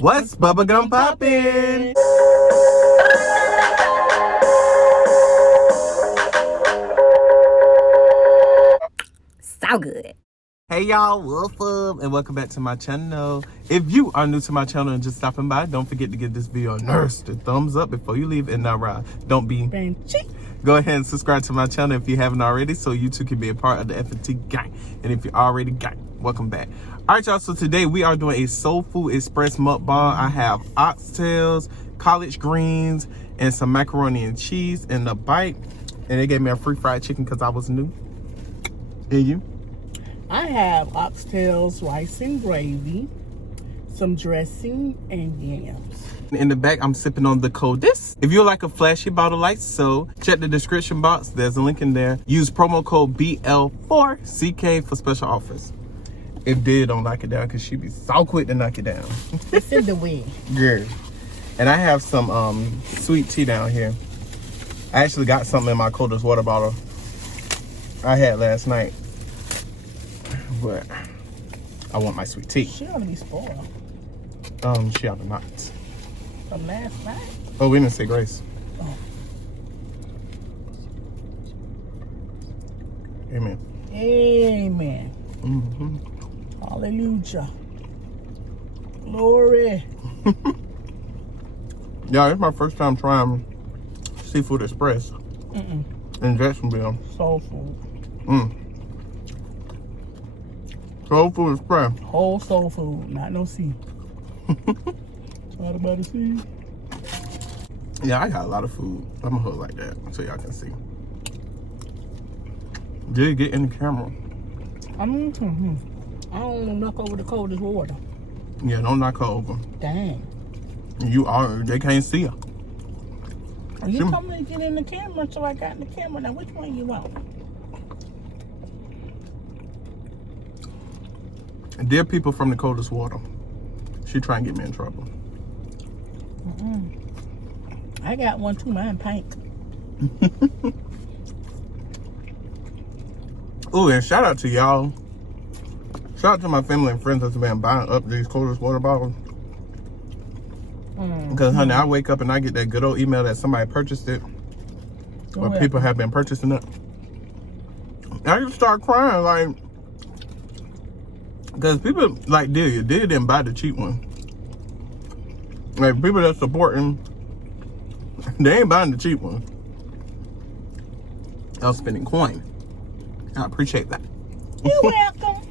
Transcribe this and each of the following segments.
What's bubblegum poppin'? So good. Hey y'all, what's up? And welcome back to my channel. If you are new to my channel and just stopping by, don't forget to give this video a nasty thumbs up before you leave. And now, don't be benchy. Go ahead and subscribe to my channel if you haven't already, so you too can be a part of the FNTgang. And if you're already gang, welcome back. All right, y'all. So today we are doing a Soul Food Express mukbang. I have oxtails, collard greens, and some macaroni and cheese in the bite. And they gave me a free fried chicken because I was new. And you? I have oxtails, rice and gravy, some dressing, and yams. In the back, I'm sipping on the coldest. If you like a flashy bottle like so, check the description box. There's a link in there. Use promo code BL4CK for special offers. If Did don't knock it down, because she be so quick to knock it down. It's in the way. Yeah. And I have some sweet tea down here. I actually got something in my coldest water bottle I had last night. But I want my sweet tea. She ought to be spoiled. She ought to not. From last night? Oh, we didn't say grace. Oh. Amen. Amen. Mm-hmm. Hallelujah. Glory. Yeah, it's my first time trying Seafood Express in Jacksonville. Soul food. Soul Food Express. Whole soul food, not no sea. Talk about the sea. Yeah, I got a lot of food. I'm gonna hold it like that so y'all can see. Did it get in the camera? I don't want to knock over the coldest water. Yeah, don't knock her over. Dang. They can't see her. You told me to get in the camera, so I got in the camera. Now, which one you want? Dear people from the coldest water, she trying to get me in trouble. I got one too, mine pink. Oh, and shout out to y'all. Shout out to my family and friends that's been buying up these coldest water bottles. Because, honey, I wake up and I get that good old email that somebody purchased it. Or people have been purchasing it. I just start crying, like, because people like Delia didn't buy the cheap one. Like, people that supporting, they ain't buying the cheap one. I was spending coin. I appreciate that. You're welcome.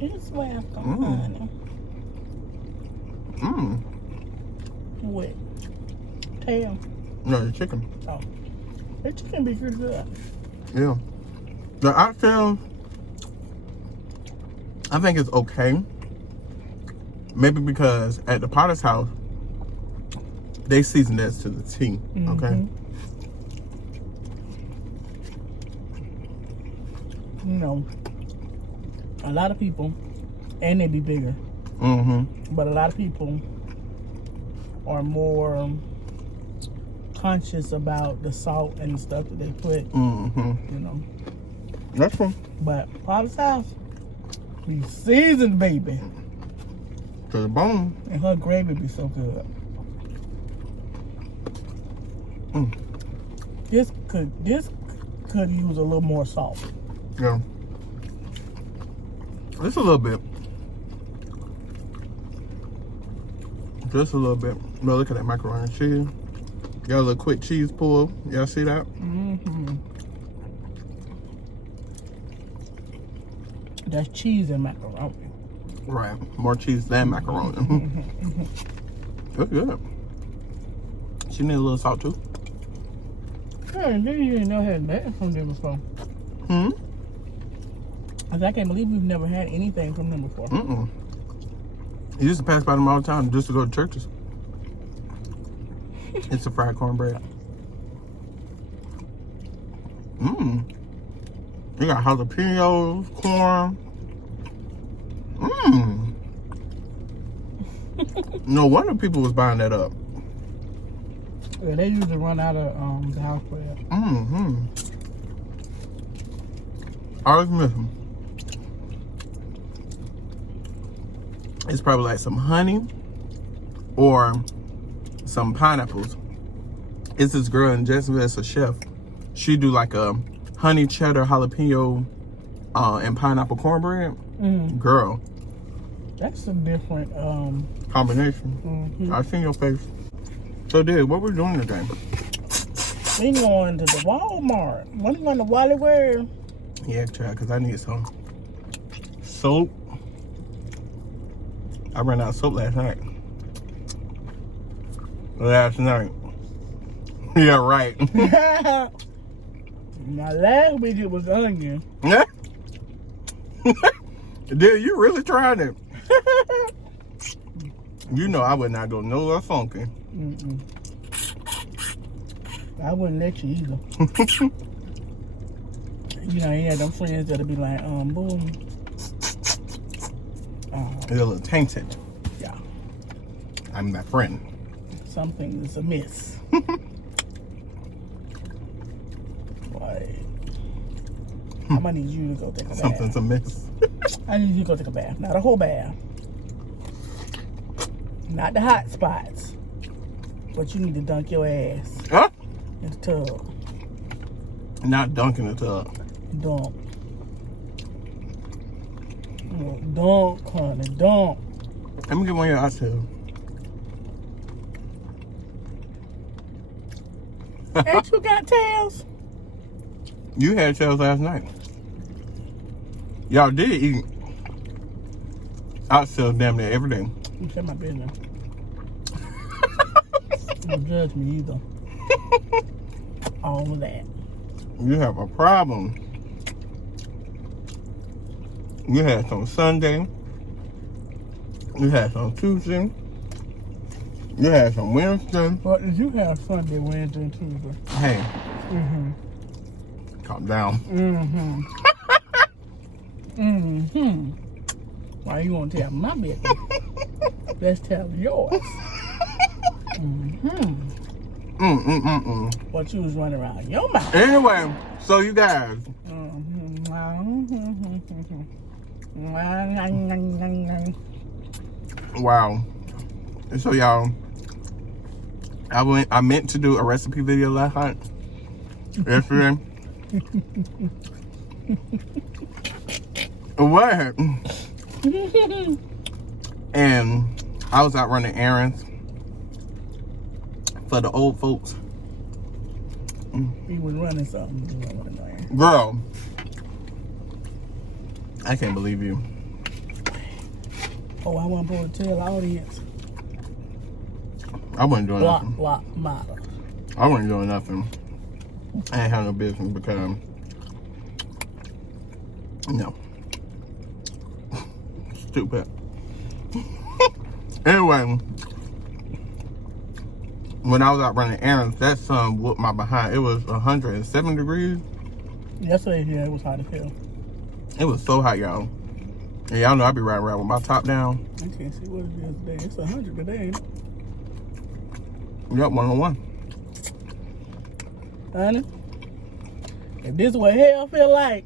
You're welcome, honey. What? Tail. No, the chicken. Oh. The chicken be pretty good. Yeah. The oxtail, I think it's okay. Maybe because at the Potter's house, they season this to the T. Okay. You know, a lot of people, and they be bigger. But a lot of people are more conscious about the salt and the stuff that they put. You know. That's true. But Potter's house, be seasoned, baby. To the bone. And her gravy be so good. This could use a little more salt. Yeah. Just a little bit. Just a little bit. But look at that macaroni and cheese. Got a little quick cheese pull. Y'all see that? That's cheese and macaroni. Right. More cheese than macaroni. That's good. She need a little salt too. Yeah, you didn't know had that from them before. I can't believe we've never had anything from them before. You used to pass by them all the time just to go to churches. It's a fried cornbread. You got jalapenos, corn. No wonder people was buying that up. Yeah, they usually run out of the house bread. Always miss them. It's probably like some honey or some pineapples. It's this girl in Jacksonville, it's a chef. She do like a honey cheddar jalapeno and pineapple cornbread. Girl, that's a different combination. I seen your face. So, dude, what we doing today? We going to the Walmart. What are you going to Wally World? Yeah, child, because I need some soap. I ran out of soap last night. Yeah, right. Now, last week it was onion. Yeah. Dude, you really tried it. You know I would not go nowhere funky. I wouldn't let you either. You know, he had them friends that'll be like, boom. It's a little tainted. Yeah. I'm my friend. Something is amiss. Like, I'm gonna need you to go take a bath. Something's amiss. I need you to go take a bath. Not a whole bath. Not the hot spots. But you need to dunk your ass Huh? in the tub. Not dunking the tub. Dunk. Dunk, honey. Dunk. Let me get one of your oxtails. Ain't you got tails? You had tails last night. Y'all did eat oxtails damn near every day. You said my business. Don't judge me either. All of that. You have a problem. You had some Sunday. You had some Tuesday. You had some Wednesday. What did you have Sunday, Wednesday, and Tuesday? Hey. Calm down. Why you want to tell my business? Let's tell yours. What you was running around your mouth. Anyway, so you guys. Wow. So y'all, I meant to do a recipe video last night. Yesterday. What? And I was out running errands for the old folks. He was running something. Girl, I can't believe you. Oh, I want to tell the audience. I wasn't doing nothing. What matter? I wasn't doing nothing. I ain't have no business because, no. Stupid. Anyway, when I was out running errands, that sun whooped my behind. It was 107 degrees. Yesterday, yeah, it was hot as hell. It was so hot, y'all. And y'all know I be riding around with my top down. I can't see what it is today. It's 100 today, ain't it? Yep, 101. Honey, if this is what hell feel like,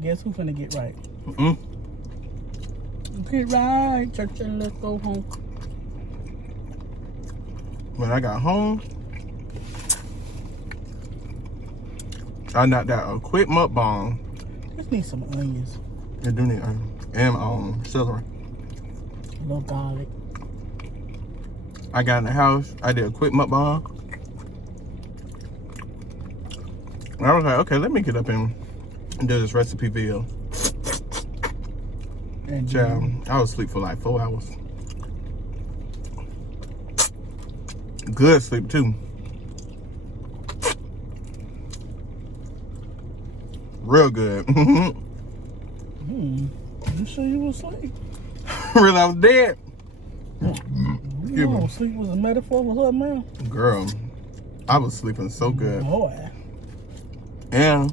guess who finna get right? Get right, church, and let's go home. When I got home, I knocked out a quick mukbang. Just need some onions. I do need onions. And celery. A little garlic. I got in the house. I did a quick mukbang. I was like, okay, let me get up and do this recipe video. And Child, I was asleep for like 4 hours. Good sleep too. Real good. you sure you was asleep? Really, I was dead. You know, sleep was a metaphor for her, man. Girl, I was sleeping so good. Boy. And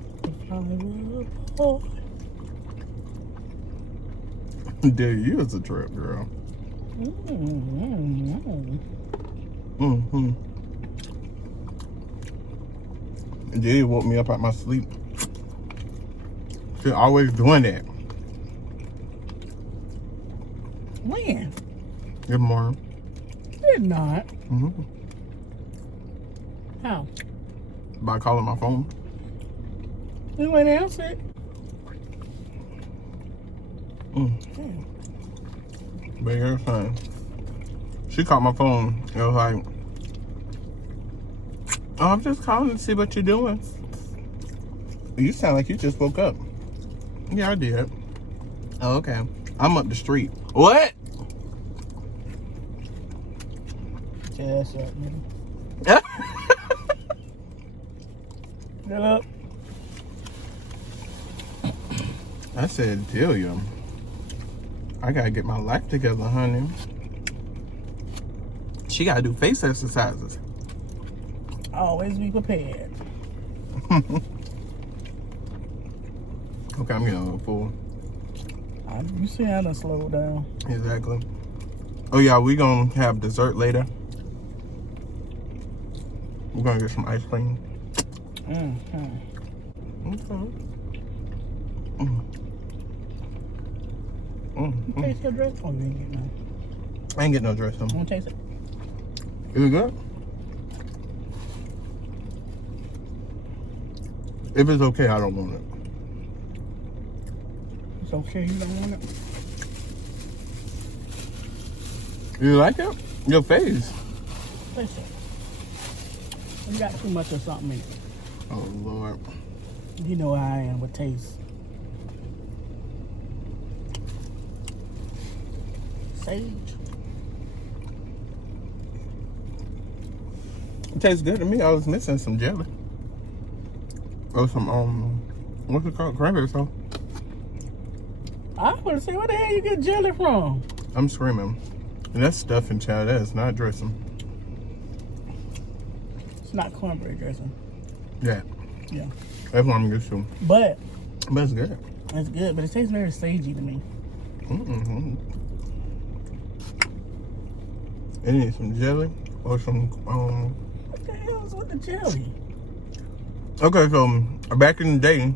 dude, you was a trip, girl. Dude woke me up out my sleep. She's always doing that. When? Good morning. Did not. Mm-hmm. How? By calling my phone. You ain't answered. But here's the thing. She called my phone. It was like, oh, I'm just calling to see what you're doing. You sound like you just woke up. Yeah, I did. Oh, okay. I'm up the street. What? Yes, up, nigga. Get up. I said, Delia, I gotta get my life together, honey. She gotta do face exercises. Always be prepared. Okay, I'm getting a little full. You see how to slow down. Exactly. Oh yeah, we gonna have dessert later. We're gonna get some ice cream. Mm-hmm. Okay. Taste your dress? Oh, you ain't get none. I ain't get no dressing. You want to taste it? Is it good? If it's okay, I don't want it. It's okay, you don't want it? You like it? Your face. Taste it. You got too much of something in it. Oh, Lord. You know how I am with taste. Sage. It tastes good to me. I was missing some jelly. Or some, what's it called? Cranberry sauce. I want to say, where the hell you get jelly from? I'm screaming. And that's stuffing, child. That is not dressing. It's not cornbread dressing. Yeah. Yeah. That's what I'm used to. But But it's good. it's good, but it tastes very sagey to me. Mm-hmm. It needs some jelly or some, What the hell is with the jelly? Okay, so back in the day,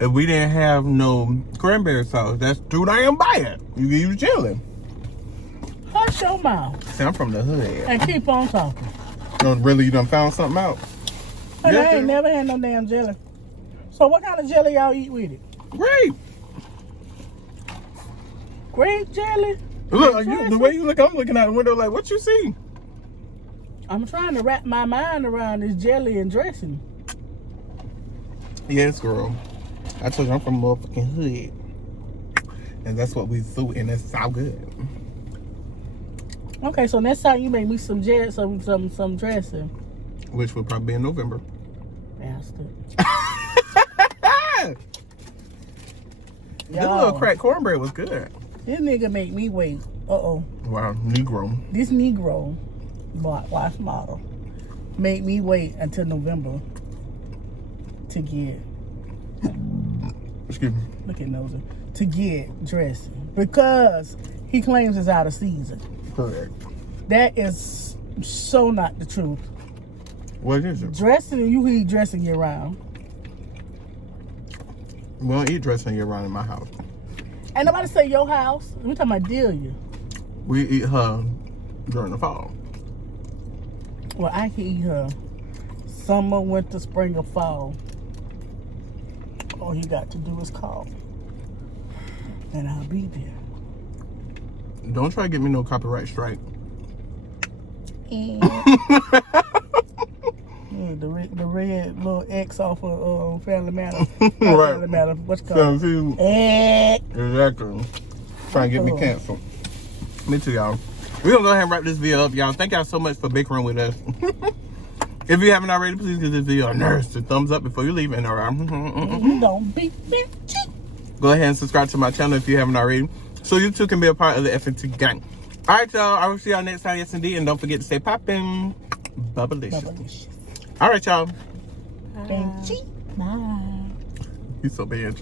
if we didn't have no cranberry sauce, that's too damn bad. You can use jelly. Hush your mouth See, I'm from the hood. and keep on talking. No, really, you done found something out? And Yes, I ain't sir. never had no damn jelly. So what kind of jelly y'all eat with it? Great. Grape jelly? Look, the way you look, I'm looking out the window like, what you see? I'm trying to wrap my mind around this jelly and dressing. Yes, girl. I told you I'm from motherfucking hood. And that's what we do, and it's so good. Okay, so next time you make me some jelly, some dressing. Which will probably be in November. Bastard. This little cracked cornbread was good. This nigga make me wait. Uh-oh. Wow, Negro. This Negro, watch model, made me wait until November to get, Excuse me. look at Nosy, to get dressing. Because he claims it's out of season. Correct. That is so not the truth. What is it? Dressing, you eat dressing year round. We don't eat dressing year round in my house. Ain't nobody say your house. We talking about Delia. We eat her during the fall. Well, I can eat her summer, winter, spring, or fall. All you got to do is call. And I'll be there. Don't try to get me no copyright strike. Yeah, the red little X off of Family Matters. Right. Family Matters. What's it called? Exactly. Trying to get me canceled. Me too, y'all. We're going to go ahead and wrap this video up, y'all. Thank y'all so much for bickering with us. If you haven't already, please give this video a thumbs up before you leave. And Don't be bitchy. go ahead and subscribe to my channel if you haven't already, so you too can be a part of the FNTgang. All right, y'all. I will see y'all next time. Yes, indeed. And don't forget to stay popping. Bubblicious. All right, y'all. Bitchy. Bye. You so bad,